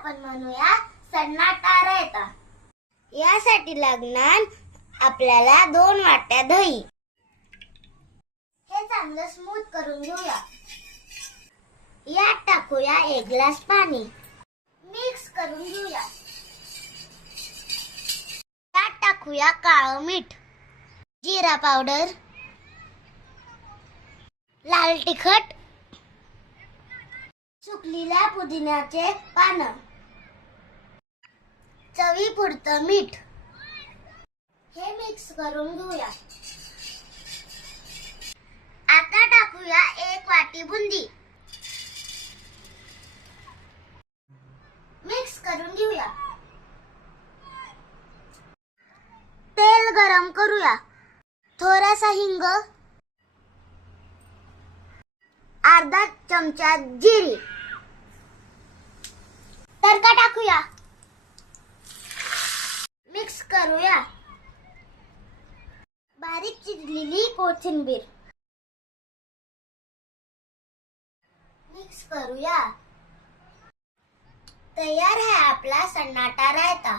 आपण म्हणूया सन्नाटा रायता. यासाठी लागणार आपल्याला 2 वाट्या दही. हे चांगलं स्मूथ करून घेऊया. यात टाकूया 1 ग्लास पाणी. मिक्स करून घेऊया. यात टाकूया काळं मीठ, जिरा पावडर, लाल तिखट, सुकलेल्या पुदिन्याचे पानं, चवीपुरतं मीठ. हे मिक्स करून घेऊया. आता टाकूया 1 वाटी बुंदी. मिक्स करून घेऊया. तेल गरम करूया. थोडासा हिंग, अर्धा चमचा जिरी, तडका टाकूया. मिक्स करूया. बारीक चिरलेली कोथिंबीर मिक्स करूया. तयार है आपला सन्नाटा रायता.